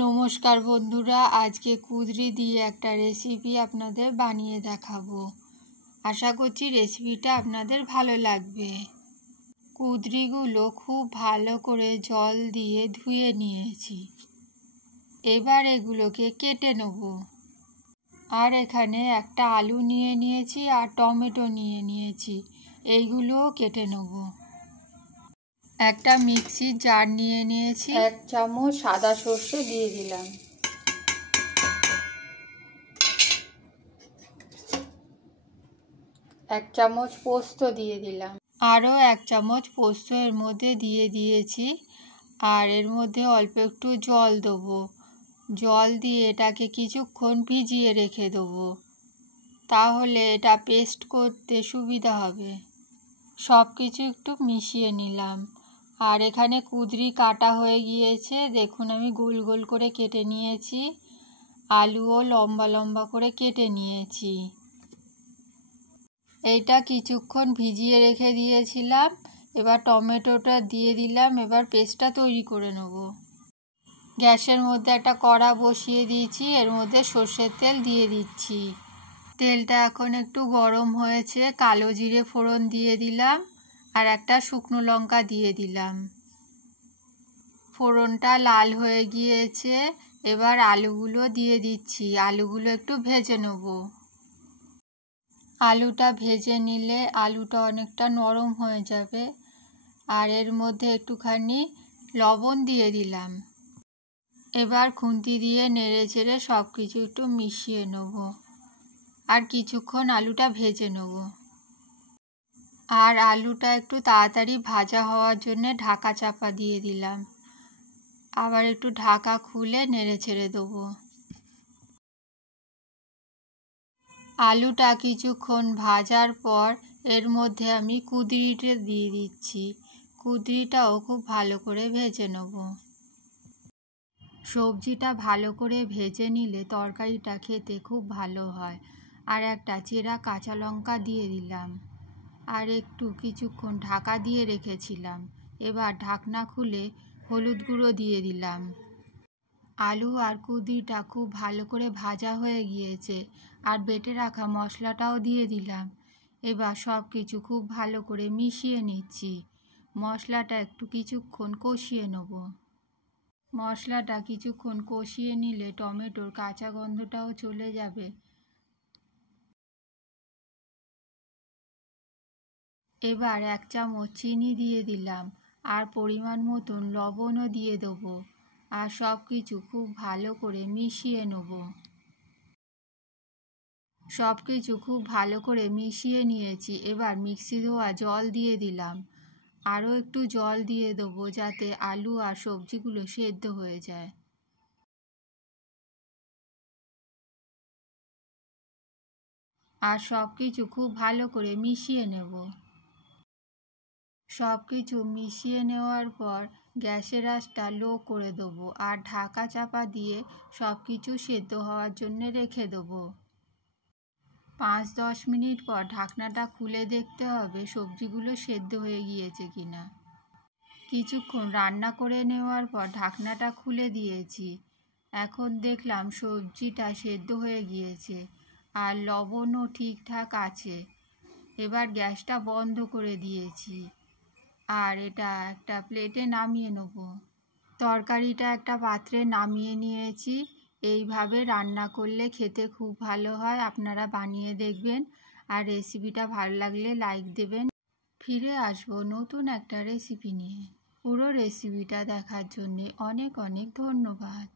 নমস্কার বন্ধুরা, আজকে কুঁদরি দিয়ে একটা রেসিপি আপনাদের বানিয়ে দেখাবো। আশা করছি রেসিপিটা আপনাদের ভালো লাগবে। কুঁদরিগুলো খুব ভালো করে জল দিয়ে ধুয়ে নিয়েছি। এবার এগুলোকে কেটে নেব। আর এখানে একটা আলু নিয়ে নিয়েছি আর টমেটো নিয়ে নিয়েছি, এইগুলোও কেটে নেব। একটা মিক্সির জার নিয়ে নিয়েছি, 1 চামচ সাদা সর্ষে দিয়ে দিলাম। এক চামচ পোস্ত দিয়ে দিলাম। আরও 1 চামচ পোস্ত এর মধ্যে দিয়ে দিয়েছি। আর এর মধ্যে অল্প একটু জল দেবো। জল দিয়ে এটাকে কিছুক্ষণ ভিজিয়ে রেখে দেবো, তাহলে এটা পেস্ট করতে সুবিধা হবে। সব কিছু একটু মিশিয়ে নিলাম। আর এখানে কুঁদরি কাটা হয়ে গিয়েছে, দেখুন আমি গোল গোল করে কেটে নিয়েছি। আলুও লম্বা লম্বা করে কেটে নিয়েছি। এইটা কিছুক্ষণ ভিজিয়ে রেখে দিয়েছিলাম। এবার টমেটোটা দিয়ে দিলাম। এবার পেস্টটা তৈরি করে নেব। গ্যাসের মধ্যে একটা কড়া বসিয়ে দিয়েছি, এর মধ্যে সর্ষের তেল দিয়ে দিচ্ছি। তেলটা এখন একটু গরম হয়েছে, কালো জিরে ফোড়ন দিয়ে দিলাম আর একটা শুকনো লঙ্কা দিয়ে দিলাম। ফোড়নটা লাল হয়ে গিয়েছে, এবার আলুগুলো দিয়ে দিচ্ছি। আলুগুলো একটু ভেজে নেব। আলুটা ভেজে নিলে আলুটা অনেকটা নরম হয়ে যাবে। আর এর মধ্যে একটুখানি লবণ দিয়ে দিলাম। এবার খুন্তি দিয়ে নেড়ে চেড়ে সব কিছু একটু মিশিয়ে নেব। আর কিছুক্ষণ আলুটা ভেজে নেব। আর আলুটা একটু তাড়াতাড়ি ভাজা হওয়ার জন্য ঢাকা চাপা দিয়ে দিলাম। আবার একটু ঢাকা খুলে নেড়ে ছেড়ে দেবো। আলুটা কিছুক্ষণ ভাজার পর এর মধ্যে আমি কুঁদরিটা দিয়ে দিচ্ছি। কুঁদরিটাও খুব ভালো করে ভেজে নেব। সবজিটা ভালো করে ভেজে নিলে তরকারিটা খেতে খুব ভালো হয়। আর একটা চেরা কাঁচা লঙ্কা দিয়ে দিলাম। আর একটু কিছুক্ষণ ঢাকা দিয়ে রেখেছিলাম। এবার ঢাকনা খুলে হলুদ গুঁড়ো দিয়ে দিলাম। আলু আর কুঁদরিটা খুব ভালো করে ভাজা হয়ে গিয়েছে। আর বেটে রাখা মশলাটাও দিয়ে দিলাম। এবার সব কিছু খুব ভালো করে মিশিয়ে নিচ্ছি। মশলাটা একটু কিছুক্ষণ কষিয়ে নেব। মশলাটা কিছুক্ষণ কষিয়ে নিলে টমেটোর কাঁচা গন্ধটাও চলে যাবে। এবার 1 চামচ চিনি দিয়ে দিলাম আর পরিমাণ মতন লবণও দিয়ে দেবো। আর সব কিছু খুব ভালো করে মিশিয়ে নেব। সব কিছু খুব ভালো করে মিশিয়ে নিয়েছি। এবার মিক্সি ধোয়া জল দিয়ে দিলাম। আরও একটু জল দিয়ে দেবো যাতে আলু আর সবজিগুলো সেদ্ধ হয়ে যায়। আর সব কিছু খুব ভালো করে মিশিয়ে নেব। সব কিছু মিশিয়ে নেওয়ার পর গ্যাসের আঁচটা লো করে দেবো আর ঢাকা চাপা দিয়ে সব কিছু সেদ্ধ হওয়ার জন্য রেখে দেবো। 5-10 মিনিট পর ঢাকনাটা খুলে দেখতে হবে সবজিগুলো সেদ্ধ হয়ে গিয়েছে কিনা। কিছুক্ষণ রান্না করে নেওয়ার পর ঢাকনাটা খুলে দিয়েছি। এখন দেখলাম সবজিটা সেদ্ধ হয়ে গিয়েছে আর লবণও ঠিকঠাক আছে। এবার গ্যাসটা বন্ধ করে দিয়েছি আর এটা একটা প্লেটে নামিয়ে নেব। তরকারিটা একটা পাত্রে নামিয়ে নিয়েছি। এইভাবে রান্না করলে খেতে খুব ভালো হয়। আপনারা বানিয়ে দেখবেন। আর রেসিপিটা ভালো লাগলে লাইক দেবেন। ফিরে আসবো নতুন একটা রেসিপি নিয়ে। পুরো রেসিপিটা দেখার জন্যে অনেক অনেক ধন্যবাদ।